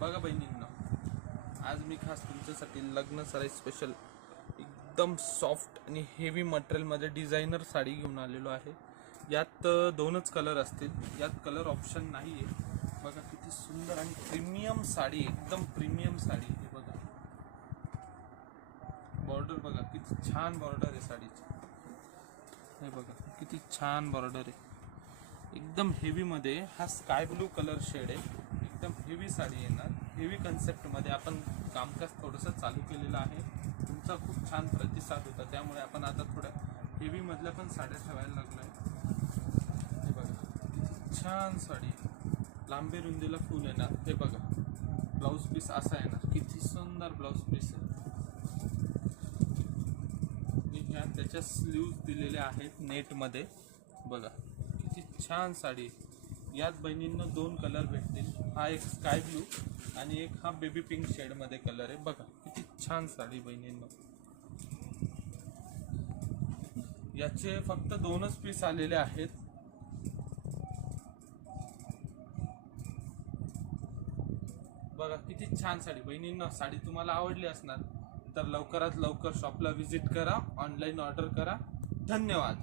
बघा बहिणींनो, आज मी खास तुमच्यासाठी लग्न साडी स्पेशल एकदम सॉफ्ट आणि हेवी मटेरियलमध्ये डिझायनर साडी घेऊन आलेलो आहे। यात दोनच कलर असतील, यात कलर ऑप्शन नाही आहे। बघा किती सुंदर आणि प्रीमियम साडी, एकदम प्रीमियम साडी। हे बघा बॉर्डर, बघा किती छान बॉर्डर आहे साडीची। हे बघा किती छान बॉर्डर आहे, एकदम हेवी मध्ये। हा स्काय ब्लू कलर शेड आहे, एकदम हेवी साडी येणार। हेवी कन्सेप्ट मध्ये आपण कामकाज थोडंसं चालू केलेलं आहे। तुमचा खूप छान प्रतिसाद होता, त्यामुळे आपण आता थोड्या हेवी मधल्या पण साड्या ठेवायला लागलोय। हे बघा किती छान साडी, लांबी रुंदीला फुल येणार। हे बघा ब्लाउज पीस असा येणार, किती सुंदर ब्लाउज पीस आहे। ह्या त्याच्या स्लीव्ज दिलेल्या आहेत नेट मध्ये। बघा किती छान साडी। यात बहिणींना दोन कलर भेटतील, हा एक स्काय ब्लू आणि एक हा बेबी पिंक शेड मध्ये कलर आहे। बघा किती छान साडी बहिणींना। याचे फक्त दोनच पीस आलेले आहेत। बघा किती छान साडी बहिणींना। साडी तुम्हाला आवडली असणार तर लवकरात लवकर शॉपला व्हिजिट करा, ऑनलाईन ऑर्डर करा। धन्यवाद।